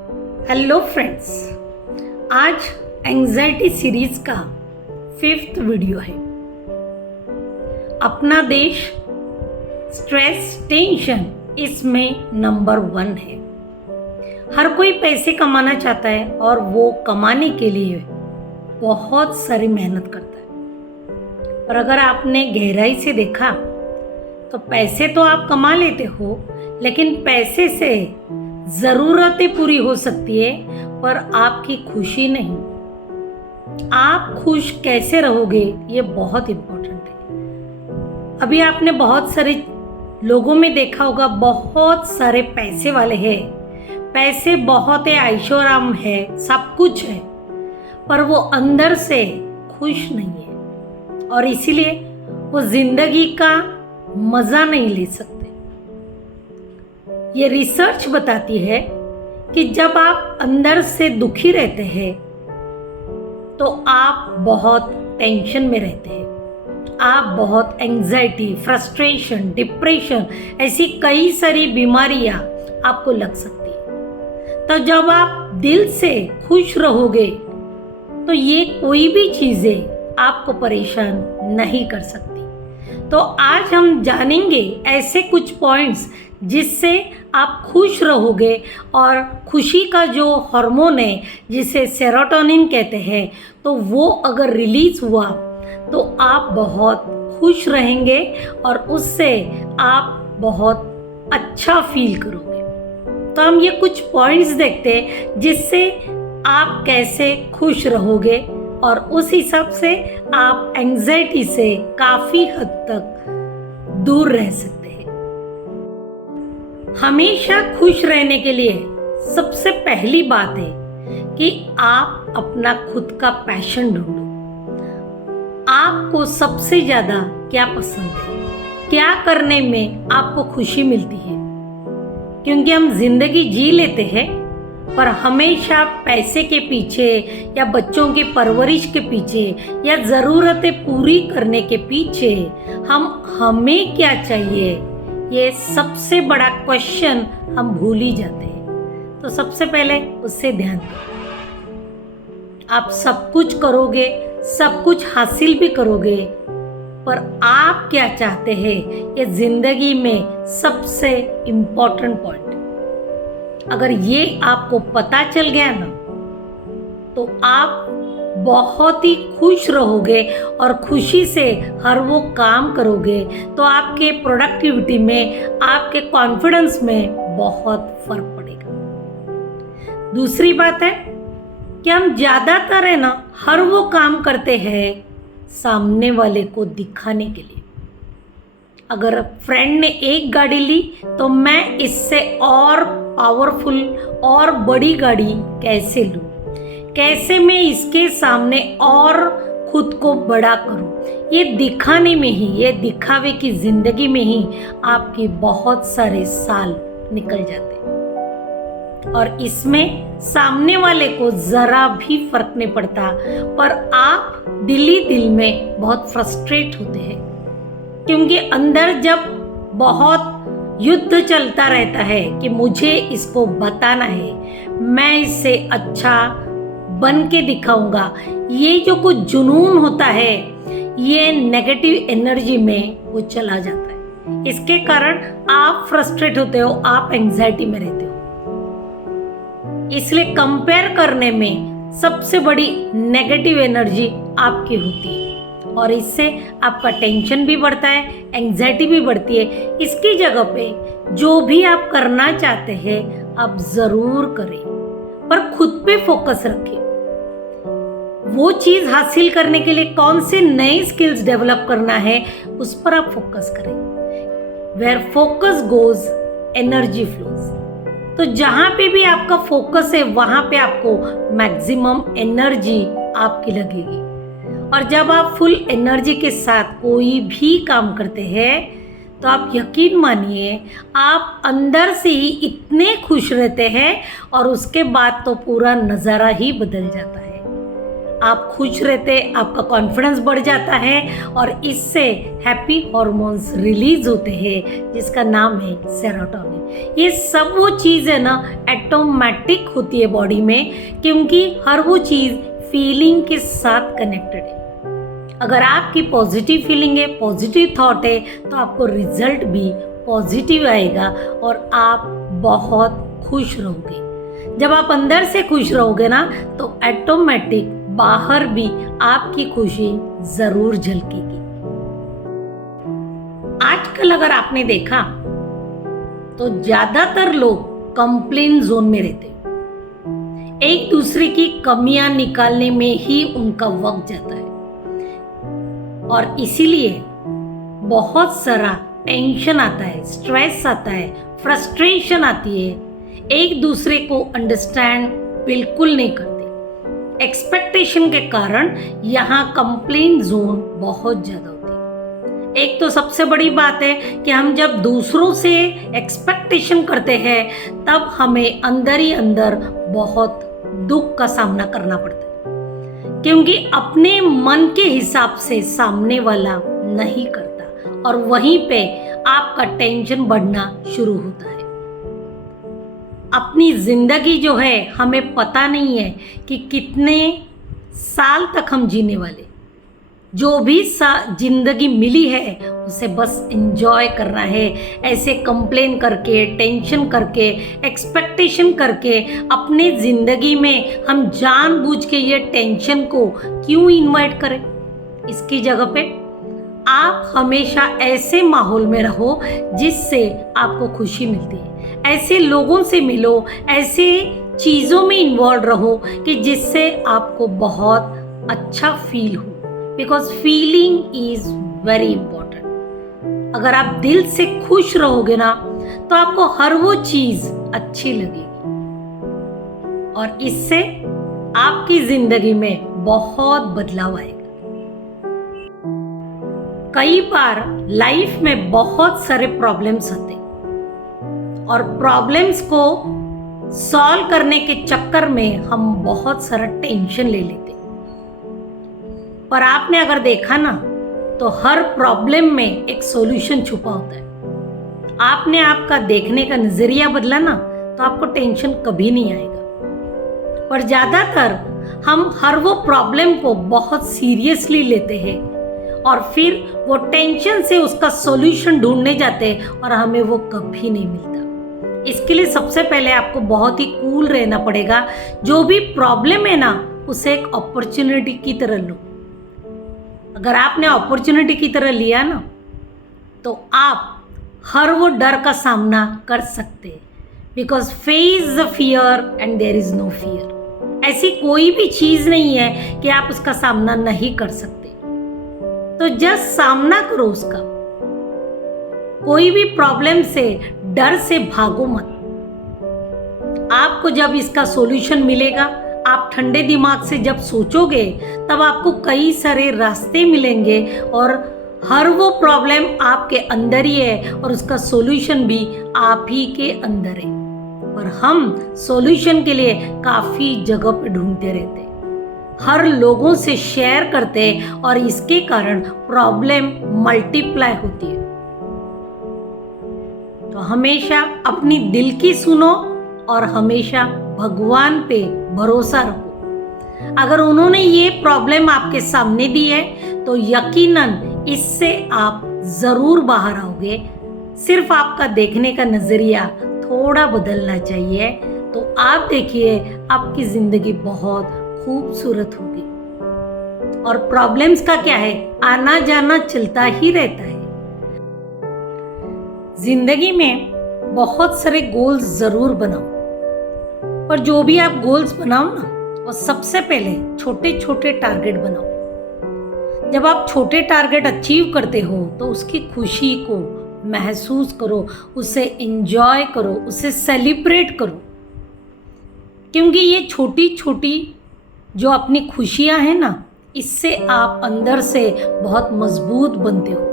Hello friends, आज anxiety series का 5th video है। अपना देश स्ट्रेस टेंशन इसमें नंबर 1 है। हर कोई पैसे कमाना चाहता है और वो कमाने के लिए बहुत सारी मेहनत करता है। और अगर आपने गहराई से देखा तो पैसे तो आप कमा लेते हो, लेकिन पैसे से ज़रूरतें पूरी हो सकती है पर आपकी खुशी नहीं। आप खुश कैसे रहोगे ये बहुत इम्पोर्टेंट है। अभी आपने बहुत सारे लोगों में देखा होगा, बहुत सारे पैसे वाले हैं, पैसे बहुत है, ऐशोआराम है, सब कुछ है, पर वो अंदर से खुश नहीं है और इसीलिए वो जिंदगी का मज़ा नहीं ले सकते। ये रिसर्च बताती है कि जब आप अंदर से दुखी रहते हैं तो आप बहुत टेंशन में रहते हैं, आप बहुत एंजाइटी, फ्रस्ट्रेशन, डिप्रेशन, ऐसी कई सारी बीमारियां आपको लग सकती है। तो जब आप दिल से खुश रहोगे तो ये कोई भी चीज़ें आपको परेशान नहीं कर सकती। तो आज हम जानेंगे ऐसे कुछ पॉइंट्स जिससे आप खुश रहोगे और खुशी का जो हार्मोन है जिसे सेरोटोनिन कहते हैं, तो वो अगर रिलीज हुआ तो आप बहुत खुश रहेंगे और उससे आप बहुत अच्छा फील करोगे। तो हम ये कुछ पॉइंट्स देखते हैं जिससे आप कैसे खुश रहोगे और उस हिसाब से आप एंजाइटी से काफ़ी हद तक दूर रह सकते हैं। हमेशा खुश रहने के लिए सबसे पहली बात है कि आप अपना खुद का पैशन ढूंढो। आपको सबसे ज़्यादा क्या पसंद है, क्या करने में आपको खुशी मिलती है, क्योंकि हम जिंदगी जी लेते हैं पर हमेशा पैसे के पीछे या बच्चों की परवरिश के पीछे या ज़रूरतें पूरी करने के पीछे हमें क्या चाहिए, ये सबसे बड़ा क्वेश्चन हम भूल ही जाते हैं। तो सबसे पहले उससे ध्यान दो। आप सब कुछ करोगे, सब कुछ हासिल भी करोगे, पर आप क्या चाहते हैं ये ज़िंदगी में सबसे इम्पोर्टेंट पॉइंट। अगर ये आपको पता चल गया ना तो आप बहुत ही खुश रहोगे और खुशी से हर वो काम करोगे तो आपके प्रोडक्टिविटी में, आपके कॉन्फिडेंस में बहुत फर्क पड़ेगा। दूसरी बात है कि हम ज़्यादातर है ना हर वो काम करते हैं सामने वाले को दिखाने के लिए। अगर फ्रेंड ने एक गाड़ी ली तो मैं इससे और पावरफुल और बड़ी गाड़ी कैसे लूँ, कैसे मैं इसके सामने और खुद को बड़ा करूँ। ये दिखाने में ही, ये दिखावे की ज़िंदगी में ही आपके बहुत सारे साल निकल जाते हैं और इसमें सामने वाले को ज़रा भी फर्क नहीं पड़ता, पर आप दिल ही दिल में बहुत फ्रस्ट्रेट होते हैं, क्योंकि अंदर जब बहुत युद्ध चलता रहता है कि मुझे इसको बताना है, मैं इससे अच्छा बन के दिखाऊंगा, ये जो कुछ जुनून होता है ये नेगेटिव एनर्जी में वो चला जाता है। इसके कारण आप फ्रस्ट्रेट होते हो, आप एंजाइटी में रहते हो। इसलिए कंपेयर करने में सबसे बड़ी नेगेटिव एनर्जी आपकी होती है और इससे आपका टेंशन भी बढ़ता है, एंजाइटी भी बढ़ती है। इसकी जगह पे जो भी आप करना चाहते हैं आप ज़रूर करें, पर खुद पे फोकस रखें। वो चीज़ हासिल करने के लिए कौन से नए स्किल्स डेवलप करना है उस पर आप फोकस करें। Where focus goes energy flows. तो जहाँ पे भी आपका फोकस है वहाँ पे आपको मैक्सिमम एनर्जी आपकी लगेगी और जब आप फुल एनर्जी के साथ कोई भी काम करते हैं तो आप यकीन मानिए आप अंदर से ही इतने खुश रहते हैं और उसके बाद तो पूरा नज़ारा ही बदल जाता है। आप खुश रहते, आपका कॉन्फिडेंस बढ़ जाता है और इससे हैप्पी हॉर्मोन्स रिलीज होते हैं जिसका नाम है सेरोटोनिन। ये सब वो चीज़ है ना ऑटोमेटिक होती है बॉडी में, क्योंकि हर वो चीज़ फीलिंग के साथ कनेक्टेड है। अगर आपकी पॉजिटिव फीलिंग है, पॉजिटिव थॉट है, तो आपको रिजल्ट भी पॉजिटिव आएगा और आप बहुत खुश रहोगे। जब आप अंदर से खुश रहोगे ना तो ऑटोमेटिक बाहर भी आपकी खुशी जरूर झलकेगी। आजकल अगर आपने देखा तो ज्यादातर लोग कंप्लेन जोन में रहते हैं, एक दूसरे की कमियां निकालने में ही उनका वक्त जाता है और इसीलिए बहुत सारा टेंशन आता है, स्ट्रेस आता है, फ्रस्ट्रेशन आती है, एक दूसरे को अंडरस्टैंड बिल्कुल नहीं करते। एक्सपेक्टेशन के कारण यहाँ कंप्लेन जोन बहुत ज़्यादा होती है। एक तो सबसे बड़ी बात है कि हम जब दूसरों से एक्सपेक्टेशन करते हैं तब हमें अंदर ही अंदर बहुत दुख का सामना करना पड़ता है, क्योंकि अपने मन के हिसाब से सामने वाला नहीं करता और वहीं पे आपका टेंशन बढ़ना शुरू होता है। अपनी जिंदगी जो है हमें पता नहीं है कि कितने साल तक हम जीने वाले। जो भी जिंदगी मिली है उसे बस एंजॉय करना है। ऐसे कंप्लेन करके, टेंशन करके, एक्सपेक्टेशन करके अपने जिंदगी में हम जानबूझ के ये टेंशन को क्यों इन्वाइट करें। इसकी जगह पे आप हमेशा ऐसे माहौल में रहो जिससे आपको खुशी मिलती है। ऐसे लोगों से मिलो, ऐसे चीज़ों में इन्वॉल्व रहो कि जिससे आपको बहुत अच्छा फील हो, because feeling is very important. अगर आप दिल से खुश रहोगे ना तो आपको हर वो चीज़ अच्छी लगेगी और इससे आपकी जिंदगी में बहुत बदलाव आएगा। कई बार लाइफ में बहुत सारे प्रॉब्लम्स आते और प्रॉब्लम्स को सॉल्व करने के चक्कर में हम बहुत सारा टेंशन ले लेते। पर आपने अगर देखा ना तो हर प्रॉब्लम में एक सॉल्यूशन छुपा होता है। आपने आपका देखने का नजरिया बदला ना तो आपको टेंशन कभी नहीं आएगा। पर ज्यादातर हम हर वो प्रॉब्लम को बहुत सीरियसली लेते हैं और फिर वो टेंशन से उसका सॉल्यूशन ढूंढने जाते हैं और हमें वो कभी नहीं मिलता। इसके लिए सबसे पहले आपको बहुत ही कूल रहना पड़ेगा। जो भी प्रॉब्लम है ना उसे एक अपॉर्चुनिटी की तरह लो। अगर आपने अपॉर्चुनिटी की तरह लिया ना तो आप हर वो डर का सामना कर सकते हैं, because face the fear and there is no fear. ऐसी कोई भी चीज नहीं है कि आप उसका सामना नहीं कर सकते। तो जस्ट सामना करो उसका। कोई भी प्रॉब्लम से डर से भागो मत। आपको जब इसका सॉल्यूशन मिलेगा, आप ठंडे दिमाग से जब सोचोगे तब आपको कई सारे रास्ते मिलेंगे और हर वो प्रॉब्लम आपके अंदर ही है और उसका सॉल्यूशन भी आप ही के अंदर है। पर हम सॉल्यूशन के लिए काफी जगह पे ढूंढते रहते, हर लोगों से शेयर करते और इसके कारण प्रॉब्लम मल्टीप्लाई होती है। तो हमेशा अपनी दिल की सुनो और हमेशा भगवान पे भरोसा रखो। अगर उन्होंने ये प्रॉब्लम आपके सामने दी है तो यकीनन इससे आप जरूर बाहर आओगे। सिर्फ आपका देखने का नजरिया थोड़ा बदलना चाहिए तो आप देखिए आपकी जिंदगी बहुत खूबसूरत होगी। और प्रॉब्लम्स का क्या है, आना जाना चलता ही रहता है। जिंदगी में बहुत सारे गोल्स जरूर बनाओ, पर जो भी आप गोल्स बनाओ ना वो सबसे पहले छोटे छोटे टारगेट बनाओ। जब आप छोटे टारगेट अचीव करते हो तो उसकी खुशी को महसूस करो, उसे एंजॉय करो, उसे सेलिब्रेट करो, क्योंकि ये छोटी छोटी जो अपनी खुशियां हैं ना इससे आप अंदर से बहुत मजबूत बनते हो,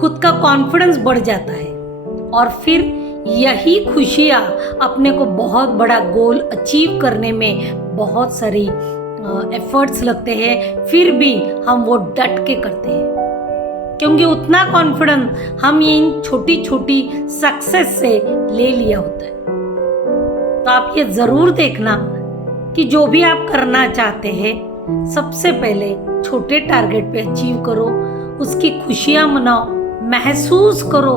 खुद का कॉन्फिडेंस बढ़ जाता है और फिर यही खुशियाँ अपने को बहुत बड़ा गोल अचीव करने में बहुत सारी एफर्ट्स लगते हैं, फिर भी हम वो डट के करते हैं, क्योंकि उतना कॉन्फिडेंस हम इन छोटी छोटी सक्सेस से ले लिया होता है। तो आप ये ज़रूर देखना कि जो भी आप करना चाहते हैं, सबसे पहले छोटे टारगेट पे अचीव करो, उसकी खुशियाँ मनाओ, महसूस करो,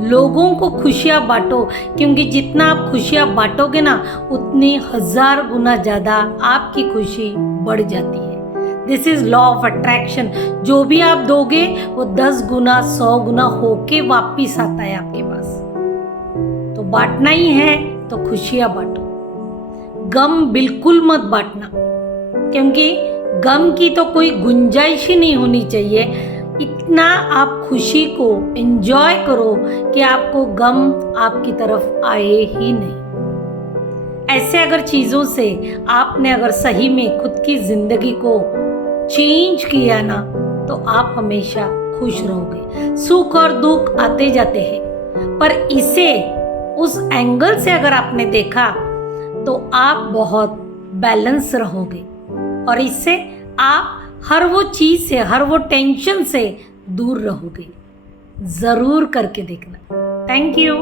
लोगों को खुशियाँ बांटो, क्योंकि जितना आप खुशियाँ बांटोगे ना, उतनी 1000 गुना ज़्यादा आपकी खुशी बढ़ जाती है। This is law of attraction. जो भी आप दोगे वो 10 गुना 100 गुना होके वापिस आता है आपके पास। तो बांटना ही है तो खुशियाँ बांटो, गम बिल्कुल मत बांटना, क्योंकि गम की तो कोई गुंजाइश ही नहीं होनी चाहिए। इतना आप खुशी को एंजॉय करो कि आपको गम आपकी तरफ आए ही नहीं। ऐसे अगर चीज़ों से आपने अगर सही में खुद की ज़िंदगी को चेंज किया ना, तो आप हमेशा खुश रहोगे। सुख और दुख आते जाते हैं, पर इसे उस एंगल से अगर आपने देखा तो आप बहुत बैलेंस रहोगे, और इससे आप हर वो चीज़ से, हर वो टेंशन से दूर रहोगे। ज़रूर करके देखना। Thank you.